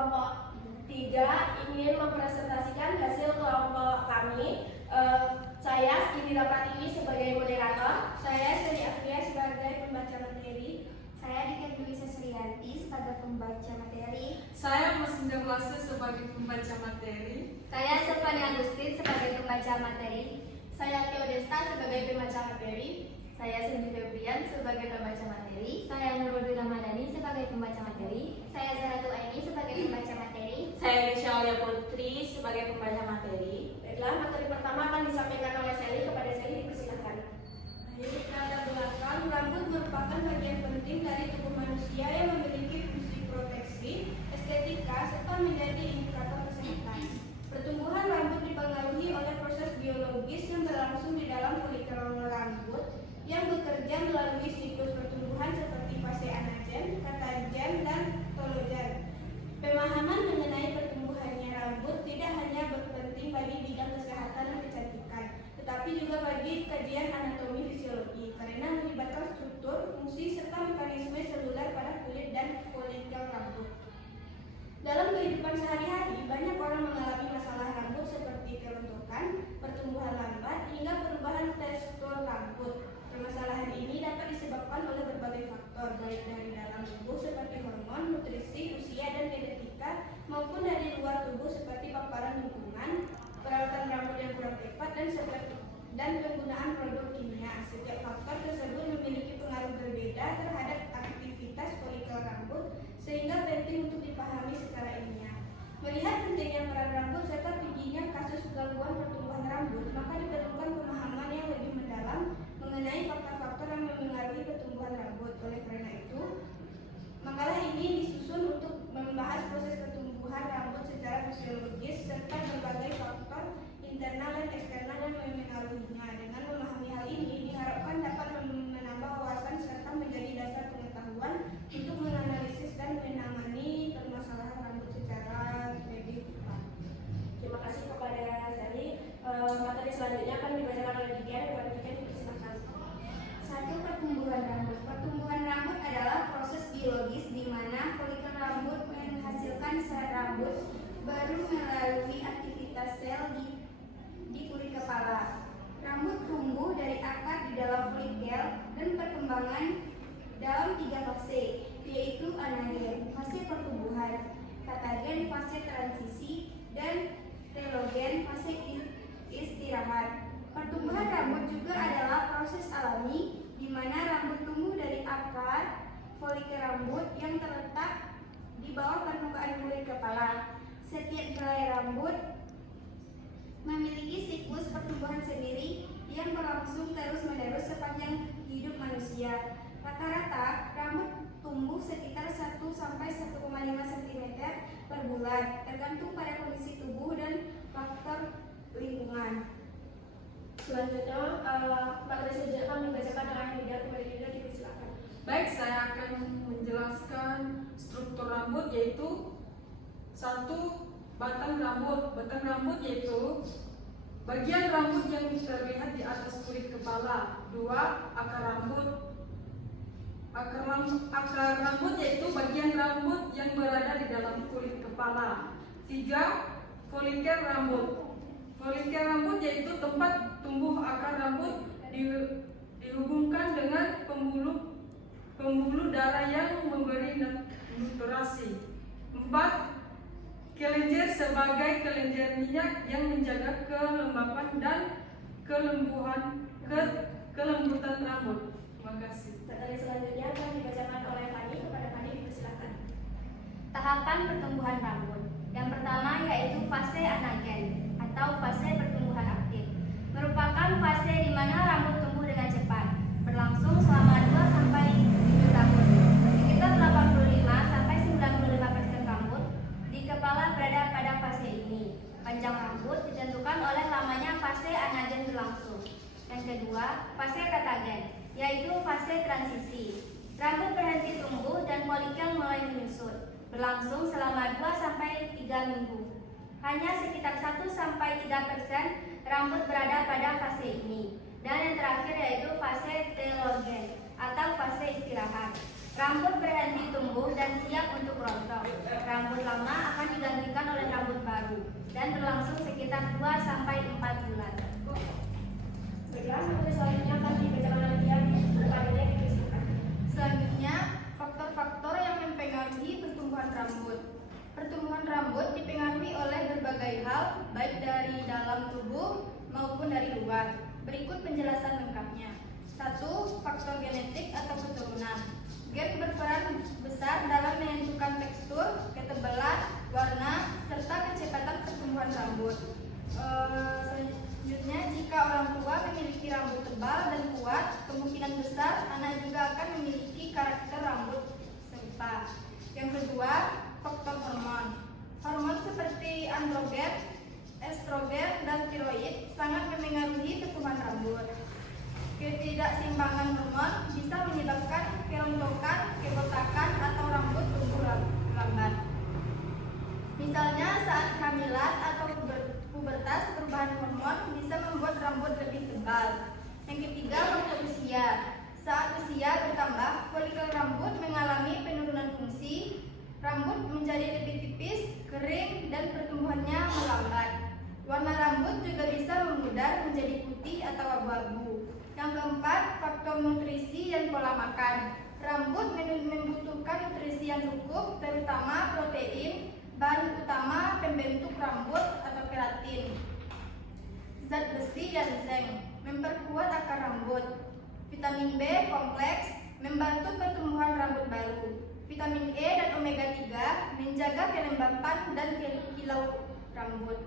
kelompok 3 ingin mempresentasikan hasil kelompok kami. Saya Indira Pratiwi sebagai moderator. Saya Sri Afria sebagai pembaca materi. Saya Dika Dwi Sesrianti sebagai pembaca materi. Saya Masinda Blase sebagai pembaca materi. Saya Stefani Agustin sebagai pembaca materi. Saya Theodesta sebagai pembaca materi. Saya Cindy Febrian sebagai pembaca materi. Saya Nurul Ramadhani sebagai pembaca materi. Saya Zaratu Aini sebagai pembaca materi. Saya Rishalia Putri sebagai pembaca materi. Baiklah, materi pertama akan disampaikan oleh Sally. Kepada Sally dipersilakan. Baik, latar belakang rambut merupakan bagian penting dari tubuh manusia yang memiliki fungsi proteksi, estetika, serta menjadi indikator kesehatan. Pertumbuhan rambut dipengaruhi oleh proses biologis yang berlangsung di dalam folikel rambut yang bekerja melalui siklus pertumbuhan seperti fase anagen, katagen, dan telogen. Pemahaman mengenai pertumbuhannya rambut tidak hanya berpenting bagi bidang kesehatan dan kecantikan, tetapi juga bagi kajian anatomi fisiologi karena melibatkan struktur, fungsi, serta mekanisme seluler pada kulit dan folikel rambut. Dalam kehidupan sehari-hari, banyak orang mengalami masalah rambut seperti kerontokan, pertumbuhan lambat, hingga perubahan tekstur rambut. Permasalahan ini dapat disebabkan oleh berbagai faktor, baik dari dalam tubuh seperti hormon, nutrisi, usia, dan genetika, maupun dari luar tubuh seperti paparan lingkungan, perawatan rambut yang kurang tepat, dan penggunaan produk kimia. Setiap faktor tersebut memiliki pengaruh berbeda terhadap aktivitas folikel rambut, sehingga penting untuk dipahami secara ilmiah. Melihat pentingnya peran rambut serta tingginya kasus gangguan pertumbuhan rambut, maka diperlukan pemahaman yang lebih mendalam mengenai faktor-faktor yang memengaruhi pertumbuhan rambut. Oleh karena itu, makalah ini disusun untuk membahas proses pertumbuhan rambut secara fisiologis serta berbagai faktor internal dan eksternal yang memengaruhinya. Dengan memahami hal ini, diharapkan dapat menambah wawasan serta menjadi dasar pengetahuan untuk menganalisis dan menangani permasalahan rambut secara lebih tepat. Terima kasih kepada Sally. Materi selanjutnya akan dibacakan oleh Diken. Kepada Diken dipersilakan. 1. Pertumbuhan rambut. Pertumbuhan rambut adalah proses biologis di mana folikel rambut menghasilkan serat rambut baru melalui aktivitas sel di kulit kepala. Rambut tumbuh dari akar di dalam folikel dan perkembangan dalam 3 fase, yaitu anagen, fase pertumbuhan, katagen, fase transisi, dan telogen, fase istirahat. Pertumbuhan rambut juga adalah proses alami di mana rambut tumbuh dari akar folikel rambut yang terletak di bawah permukaan kulit kepala. Setiap helai rambut memiliki siklus pertumbuhan sendiri yang berlangsung terus-menerus sepanjang hidup manusia. Rata-rata rambut tumbuh sekitar 1 sampai 1,5 cm per bulan, tergantung pada kondisi tubuh dan faktor lingkungan. Selanjutnya, materi selanjutnya akan dibacakan oleh Nida. Kepada Nida dipersilakan. Baik, saya akan menjelaskan struktur rambut, yaitu 1. Batang rambut. Batang rambut yaitu bagian rambut yang terlihat di atas kulit kepala. 2. Akar rambut. Akar rambut yaitu bagian rambut yang berada di dalam kulit kepala. 3. Folikel rambut. Folikel rambut yaitu tempat tumbuh akar rambut dihubungkan dengan pembuluh darah yang memberi nutrasi. 4. Kelenjar sebagai kelenjar minyak yang menjaga kelembapan dan kelembutan rambut. Terima kasih. Materi selanjutnya akan dibacakan oleh Fani. Kepada Fani dipersilakan. Tahapan pertumbuhan rambut. Yang pertama yaitu fase anagen atau fase pertumbuhan aktif. Merupakan fase di mana rambut tumbuh dengan cepat, berlangsung selama 2 sampai 7 tahun. Sekitar 85 sampai 95% rambut di kepala berada pada fase ini. Panjang rambut ditentukan oleh lamanya fase anagen berlangsung. Yang kedua, fase katagen, yaitu fase transisi. Rambut berhenti tumbuh dan folikel mulai menyusut, berlangsung selama 2 sampai 3 minggu. Hanya sekitar 1 sampai 3% rambut berada pada fase ini. Dan yang terakhir yaitu fase telogen atau fase istirahat. Rambut berhenti tumbuh dan siap untuk rontok. Rambut lama akan dan berlangsung sekitar 2-4 bulan. Baiklah, materi selanjutnya akan dibacakan oleh Dian. Kepadanya dipersilakan. Selanjutnya, faktor-faktor yang mempengaruhi pertumbuhan rambut. Pertumbuhan rambut dipengaruhi oleh berbagai hal, baik dari dalam tubuh maupun dari luar. Berikut penjelasan lengkapnya. 1. Faktor genetik atau keturunan. Gen berperan besar dalam menentukan tekstur, ketebalan, warna, serta kecepatan pertumbuhan rambut. Selanjutnya, jika orang tua memiliki rambut tebal dan kuat, kemungkinan besar anak juga akan memiliki karakter rambut serupa. Yang kedua, faktor hormon. Hormon seperti androgen, estrogen, dan tiroid sangat memengaruhi pertumbuhan rambut. Ketidakseimbangan hormon bisa menyebabkan kerontokan, kebotakan, atau rambut tumbuh lambat. Misalnya saat kehamilan atau pubertas, perubahan hormon bisa membuat rambut lebih tebal. Yang ketiga, faktor usia. Saat usia bertambah, folikel rambut mengalami penurunan fungsi, rambut menjadi lebih tipis, kering, dan pertumbuhannya melambat. Warna rambut juga bisa memudar menjadi putih atau abu-abu. Yang keempat, faktor nutrisi dan pola makan. Rambut membutuhkan nutrisi yang cukup, terutama protein, bahan utama pembentuk rambut atau keratin, zat besi dan zinc, memperkuat akar rambut. Vitamin B kompleks membantu pertumbuhan rambut baru. Vitamin E dan omega 3 menjaga kelembapan dan kilau rambut.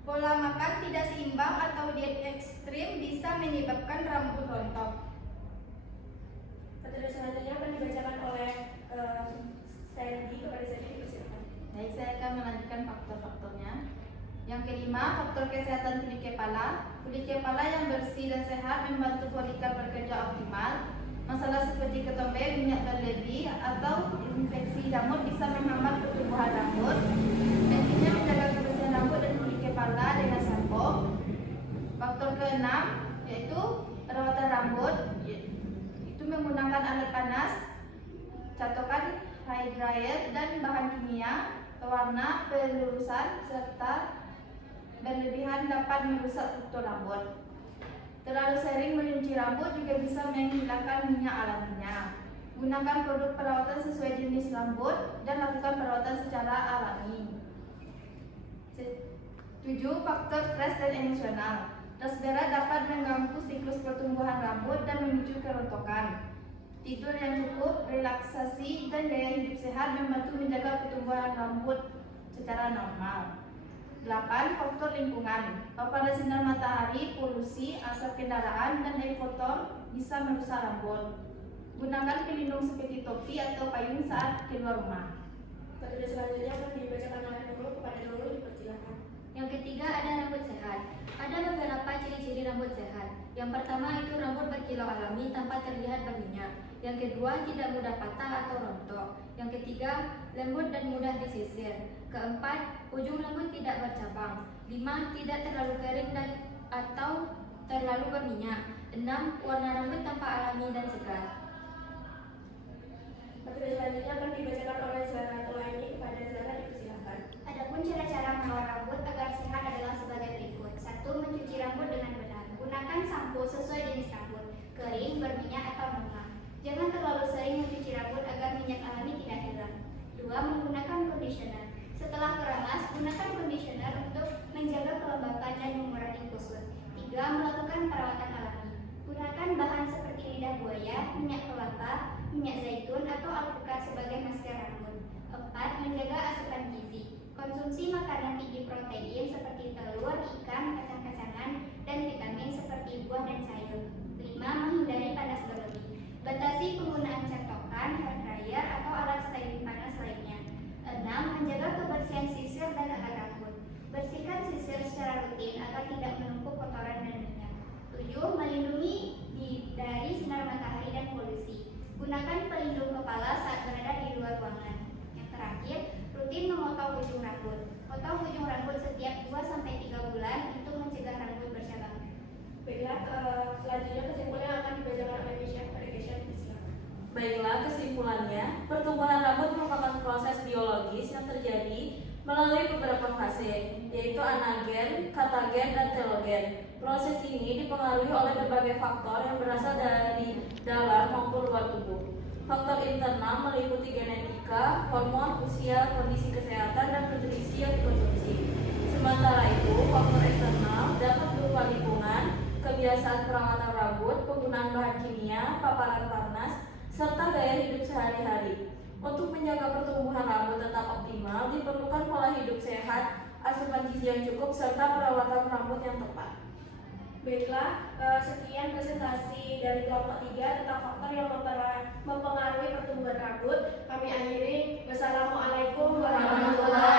Pola makan tidak seimbang atau diet ekstrim bisa menyebabkan rambut rontok. Materi selanjutnya akan dibacakan oleh Sandy. Kepada Sandy dipersilakan. Baik, saya akan melanjutkan faktor-faktornya. Yang kelima, faktor kesehatan kulit kepala. Kulit kepala yang bersih dan sehat membantu folikel bekerja optimal. Masalah seperti ketombe, minyak berlebih, atau infeksi jamur bisa menghambat pertumbuhan rambut. Intinya menjaga kebersihan rambut dan kulit kepala dengan sampo. Faktor keenam yaitu perawatan rambut, itu menggunakan alat panas, catokan, hair dryer, dan bahan kimia, pewarna, pelurusan, serta berlebihan dapat merusak struktur rambut. Terlalu sering mencuci rambut juga bisa menghilangkan minyak alaminya. Gunakan produk perawatan sesuai jenis rambut dan lakukan perawatan secara alami. 7. Faktor stres dan emosional. Stres berat dapat mengganggu siklus pertumbuhan rambut dan memicu kerontokan. Tidur yang cukup, relaksasi, dan gaya hidup sehat membantu menjaga pertumbuhan rambut secara normal. 8. Faktor lingkungan. Paparan sinar matahari, polusi, asap kendaraan, dan air kotor bisa merusak rambut. Gunakan pelindung seperti topi atau payung saat keluar rumah. Materi selanjutnya akan dibacakan oleh Nurul. Kepada Nurul dipersilakan. Yang ketiga ada rambut sehat. Ada beberapa ciri-ciri rambut sehat. Yang pertama itu rambut berkilau alami tanpa terlihat berminyak. Yang kedua tidak mudah patah atau rontok. Yang ketiga lembut dan mudah disisir. Keempat, ujung rambut tidak bercabang. 5. Tidak terlalu kering dan atau terlalu berminyak. 6. Warna rambut tampak alami dan segar. Materi selanjutnya akan dibacakan oleh Zara Tulaini. Kepada Zara dipersilakan. Adapun cara-cara merawat rambut agar sehat adalah sebagai berikut. 1. Mencuci rambut dengan benar. Gunakan sampo sesuai jenis rambut, kering, berminyak, atau normal. Jangan terlalu sering mencuci rambut agar minyak alami tidak hilang. 2. Menggunakan conditioner. Setelah keramas, gunakan conditioner untuk menjaga kelembapan dan mengurangi kusut. 3. Melakukan perawatan alami. Gunakan bahan seperti lidah buaya, minyak kelapa, minyak zaitun, atau alpukat sebagai masker rambut. 4. Menjaga asupan gizi. Konsumsi makanan tinggi protein seperti telur, ikan, kacang-kacangan, dan vitamin seperti buah dan sayur. 5. Menghindari panas berlebih. Batasi penggunaan catokan, hair dryer, atau alat styling panas lainnya. 6. Menjaga kebersihan sisir dan akar rambut. Bersihkan sisir secara rutin agar tidak menumpuk kotoran dan minyak. 7. Melindungi dari sinar matahari dan polusi. Gunakan pelindung kepala saat berada di luar ruangan. Yang terakhir, rutin memotong ujung rambut. Potong ujung rambut setiap 2-3 bulan untuk mencegah rambut bercabang. Baiklah, selanjutnya kesimpulan akan dibacakan oleh Misha. Kepada Misha dipersilakan. Baiklah, kesimpulannya, pertumbuhan rambut merupakan proses biologis yang terjadi melalui beberapa fase, yaitu anagen, katagen, dan telogen. Proses ini dipengaruhi oleh berbagai faktor yang berasal dari dalam maupun luar tubuh. Faktor internal meliputi genetika, hormon, usia, kondisi kesehatan, dan nutrisi yang dikonsumsi. Sementara itu, faktor eksternal dapat berupa lingkungan, kebiasaan perawatan rambut, penggunaan bahan kimia, paparan panas, serta gaya hidup sehari-hari. Untuk menjaga pertumbuhan rambut tetap optimal, diperlukan pola hidup sehat, asupan gizi yang cukup, serta perawatan rambut yang tepat. Baiklah, sekian presentasi dari kelompok 3 tentang faktor yang mempengaruhi pertumbuhan rambut. Kami akhiri. Wassalamualaikum warahmatullahi